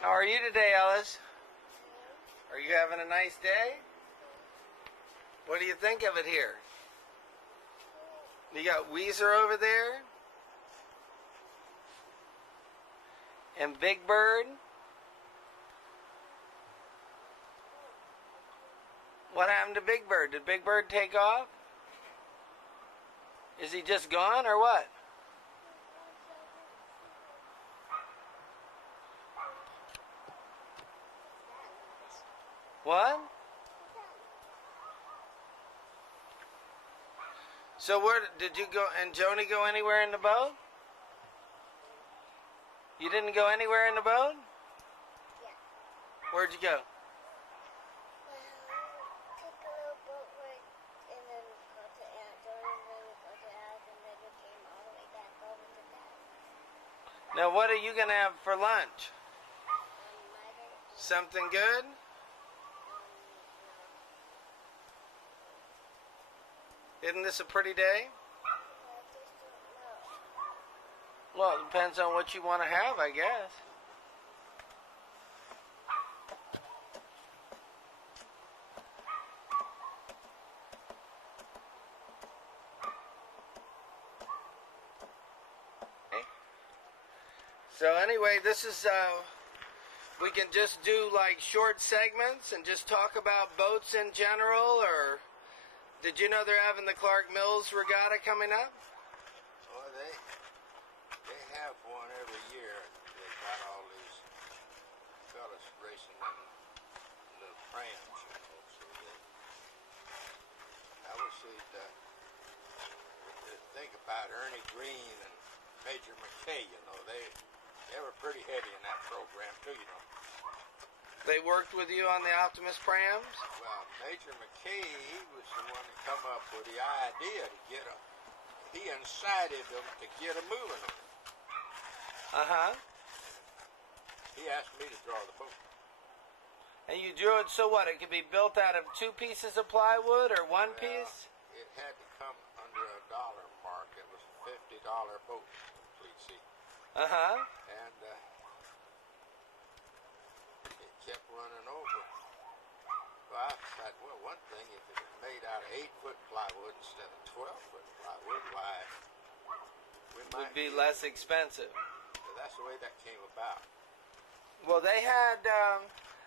How are you today, Ellis? Are you having a nice day? What do you think of it here? You got Weezer over there? And Big Bird? What happened to Big Bird? Did Big Bird take off? Is he just gone or what? What? So where did you go and Joni go anywhere in the boat? You didn't go anywhere in the boat? Yeah. Where'd you go? Well, took a little boat ride and then go to Aunt Joni and then we go to Alice and then we came all the way back over to Dad. Now what are you gonna have for lunch? Mother, Something good? no. Isn't this a pretty day? I just don't know. Well, it depends on what you want to have, I guess. So anyway, this is, we can just do like short segments and just talk about boats in general, or did you know they're having the Clark Mills Regatta coming up? Well, they have one every year. They got all these fellas racing in little prams, you know. So I would say that think about Ernie Green and Major McKay. You know, they were pretty heavy in that program too. You know. They worked with you on the Optimist Prams? Well, Major McKay, he was the one that come up with the idea to get he incited them to get a moving on it. Uh-huh. He asked me to draw the boat. And you drew it so what? It could be built out of 2 pieces of plywood or 1 piece? It had to come under $1 mark. It was a $50 boat, complete seat. Uh-huh. And it kept running over. Well, I decided, well, one thing, if it was made out of 8-foot plywood instead of 12-foot plywood, why, we might Would be less expensive. So that's the way that came about. Well, they had,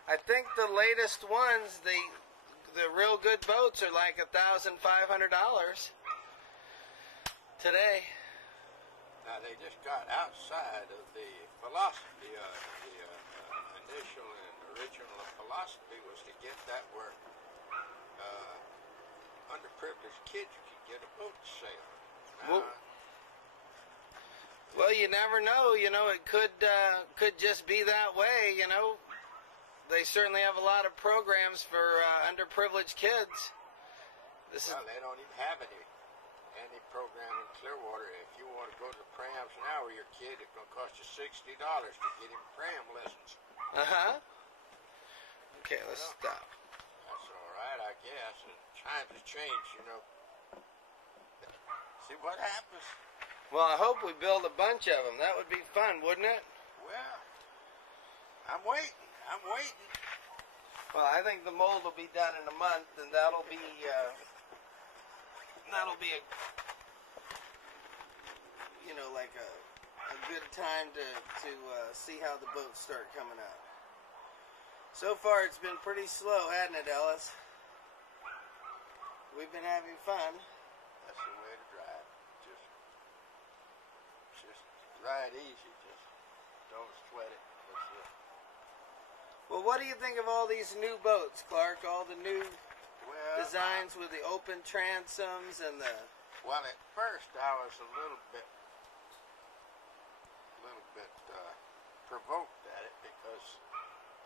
I think the latest ones, the real good boats are like $1,500 today. Now, they just got outside of the philosophy, the initial and original philosophy was to get that where underprivileged kids could get a boat to sail. Now, Well, you never know. You know, it could just be that way. You know, they certainly have a lot of programs for underprivileged kids. Well, they don't even have any program in Clearwater. If you want to go to the prams now with your kid, it's going to cost you $60 to get him pram lessons. Uh-huh. Okay, let's stop. That's all right, I guess. And times have changed, you know. See what happens? Well, I hope we build a bunch of them. That would be fun, wouldn't it? Well, I'm waiting. Well, I think the mold will be done in a month, and that'll be a, you know, like a good time to see how the boats start coming out. So far, it's been pretty slow, hasn't it, Ellis? We've been having fun. That's the way to drive. Just ride easy. Just don't sweat it. That's it. Well, what do you think of all these new boats, Clark? All the new designs with the open transoms and the... Well, at first I was a little bit provoked at it because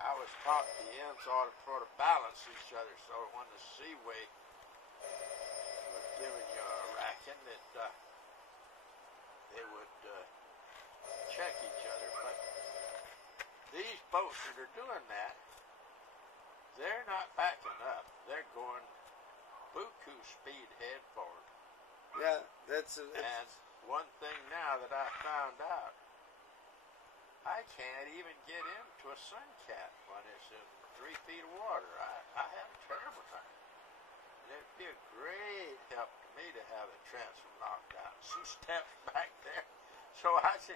I was taught the ends ought to sort of balance each other, so when the seaway was giving you a racking, that they would check each other. But these boats that are doing that, they're not backing up. They're going buku speed head forward. Yeah, that's... And one thing now that I found out, I can't even get into a sun cat when it's in 3 feet of water. I have a terrible time. And it'd be a great help to me to have the transom knocked out, some steps back there. So I say,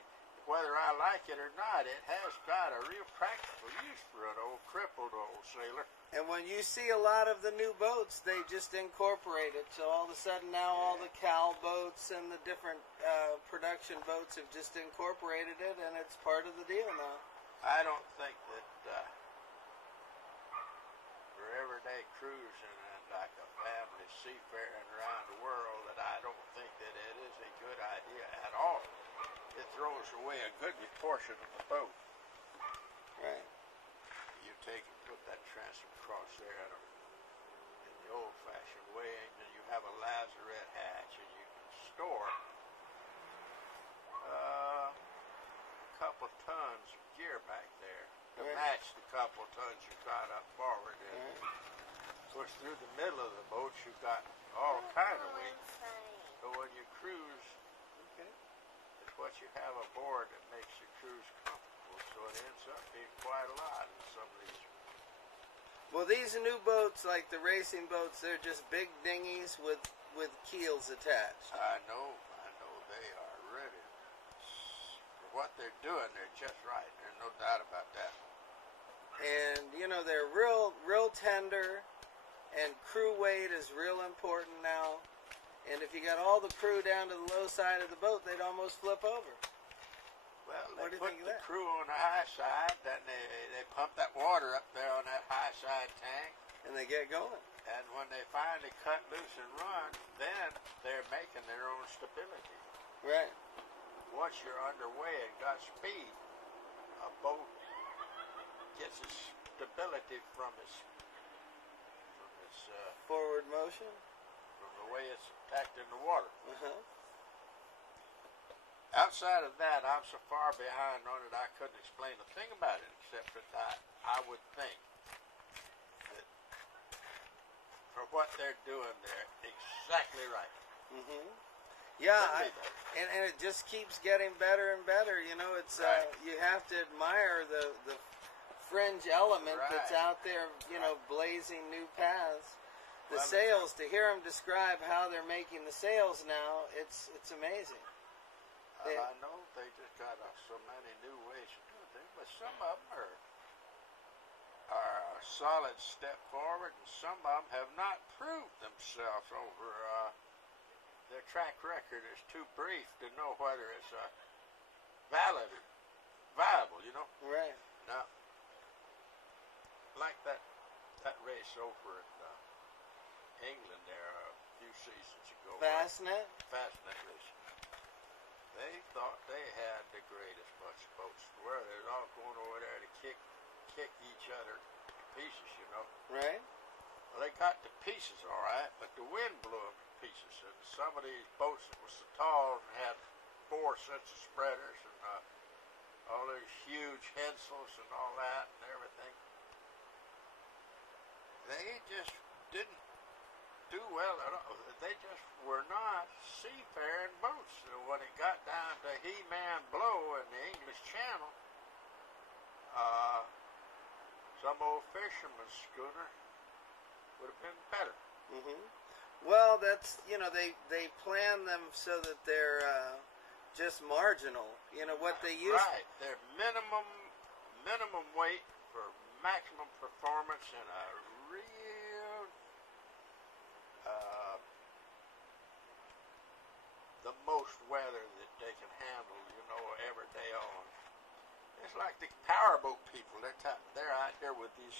whether I like it or not, it has got a real practical use for an old crippled old sailor. And when you see a lot of the new boats, they just incorporate it. So all of a sudden now all the cow boats and the different production boats have just incorporated it, and it's part of the deal now. I don't think that for everyday cruising and like a family seafaring around the world, that I don't think that it is a good idea at all. It throws away a goodly portion of the boat. Right. You take and put that transom across there in the old-fashioned way, and then you have a lazarette hatch, and you can store a couple tons of gear back there to match the couple tons you've got up forward. And of course, through the middle of the boat, you've got all kind of weight. So when you cruise, it's what you have aboard that makes your cruise comfortable. So it ends up being quite a lot in some of these. Well, these new boats, like the racing boats, they're just big dinghies with keels attached. I know they are ready. For what they're doing, they're just right. There's no doubt about that. And, you know, they're real tender, and crew weight is real important now. And if you got all the crew down to the low side of the boat, they'd almost flip over. Well, What they do you put think of the that? crew on the high side, then they pump that water up there on that high side tank, And they get going. and when they finally cut loose and run, then they're making their own stability. Right. Once you're underway and got speed, a boat gets its stability from its Forward motion. from the way it's attacked in the water. Uh-huh. Outside of that, I'm so far behind on it I couldn't explain a thing about it, except that I would think that for what they're doing, they're exactly right. Mm-hmm. Yeah, Couldn't be better. and it just keeps getting better and better. You know, it's Right. you have to admire the fringe element that's Right. out there, you know, blazing new paths. The Well, sails, to hear them describe how they're making the sails now, it's amazing. They- I know they just got so many new ways to do things, but some of them are a solid step forward, and some of them have not proved themselves over. Their track record is too brief to know whether it's viable, you know. Right. Now, like that race over in England there a few seasons ago. Fastnet. Fastnet racing. They thought they had the greatest bunch of boats in the world. They was all going over there to kick each other to pieces, you know. Right. Well, they got to pieces all right, but the wind blew them to pieces. And some of these boats that were so tall and had 4 sets of spreaders and all those huge headsails and all that and everything, they just didn't do well at all. They just were not seafaring boats. So when it got down to He-Man Blow in the English Channel, some old fisherman's schooner would have been better. Mm-hmm. Well, that's, you know, they plan them so that they're just marginal. You know what they use. Right, they're minimum weight for maximum performance in a real the most weather that they can handle, you know, every day on. It's like the powerboat people. They're out there with these.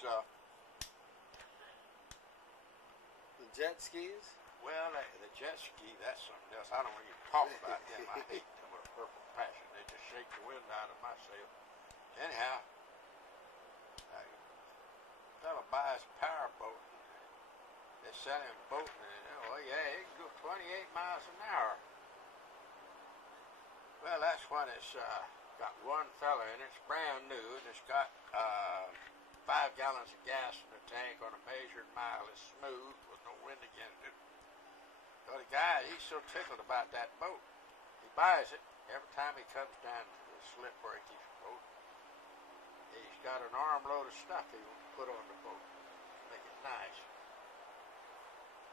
The jet skis. Well, the jet ski, that's something else. I don't even talk about them. I hate them with a purple passion. They just shake the wind out of my sail. Anyhow, a fellow buys a powerboat. They sell him a boat, and oh yeah, it can go 28 miles an hour. Well, that's when it's got one fella in it. It's brand new, and it's got 5 gallons of gas in the tank on a measured mile. It's smooth with no wind against it. So the guy, he's so tickled about that boat. He buys it. Every time he comes down to the slip where he keeps the boat, got an armload of stuff he will put on the boat. Make it nice.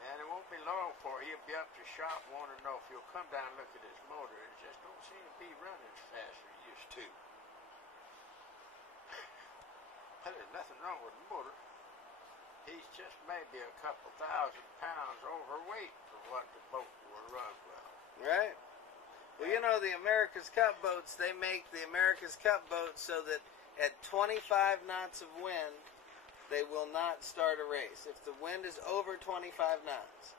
And it won't be long before he'll be up to the shop wanting to know if you'll come down and look at his motor. It just don't seem to be running as fast as it used to. There's nothing wrong with the motor. He's just maybe a couple thousand pounds overweight for what the boat will run well. Right. Well, you know, the America's Cup boats, they make the America's Cup boats so that at 25 knots of wind, they will not start a race if the wind is over 25 knots.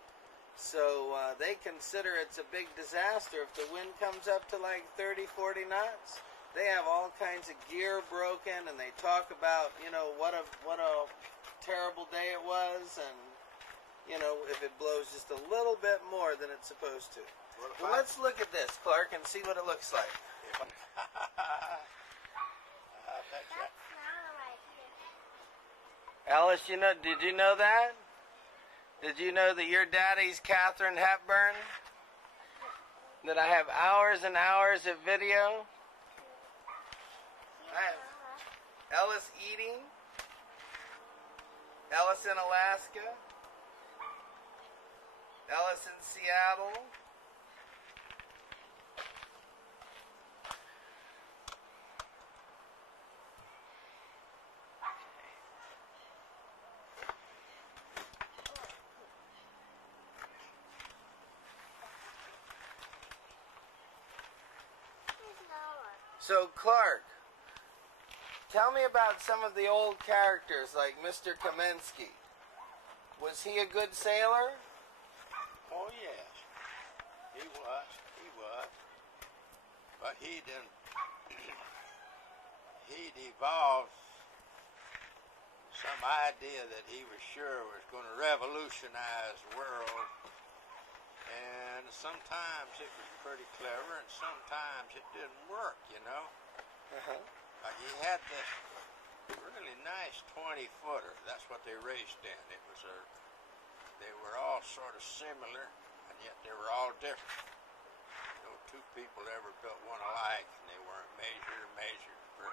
So they consider it's a big disaster if the wind comes up to like 30, 40 knots. They have all kinds of gear broken, and they talk about, you know, what a terrible day it was, and, you know, if it blows just a little bit more than it's supposed to. Well, let's look at this, Clark, and see what it looks like. Alice, did you know that? Did you know that your daddy's Katharine Hepburn? That I have hours and hours of video? I have Ellis eating, Ellis in Alaska, Ellis in Seattle, So, Clark, tell me about some of the old characters like Mr. Kamensky. Was he a good sailor? Oh, yes. He was. But he didn't. He'd evolved some idea that he was sure was going to revolutionize the world. And sometimes it was pretty clever, and sometimes it didn't work, you know. He had this really nice 20-footer. That's what they raced in. They were all sort of similar, and yet they were all different. No two people ever built one alike, and they weren't measured for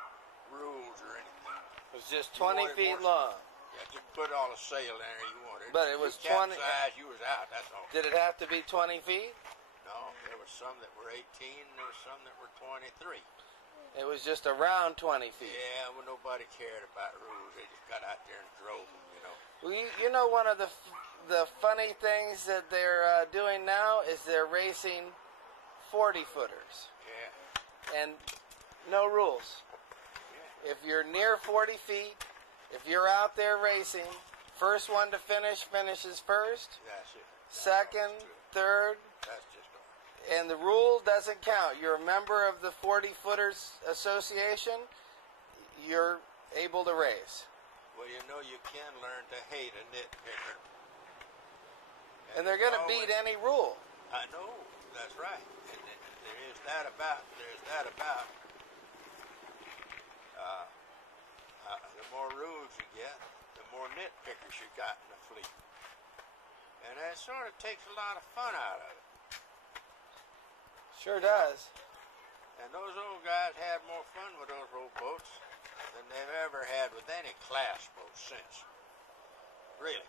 rules or anything. It was just 20 feet long. Yeah, just put all the sail in there you wanted. But it was you 20. Capsized, you was out. That's all. Did it have to be 20 feet? No, there were some that were 18, and there were some that were 23. It was just around 20 feet. Yeah, well, nobody cared about rules. They just got out there and drove them, you know. Well, you know, one of the funny things that they're doing now is they're racing 40-footers. Yeah. And no rules. Yeah. If you're near 40 feet, if you're out there racing, first one to finish finishes first. That's it. Second, third. That's just all. And the rule doesn't count. You're a member of the 40-Footers Association. You're able to race. Well, you know, you can learn to hate a nitpicker. And they're going to beat any rule. I know. That's right. And there's that about. The more rules you get, the more nitpickers you got in the fleet. And that sort of takes a lot of fun out of it. Sure does. And those old guys had more fun with those old boats than they've ever had with any class boat since. Really.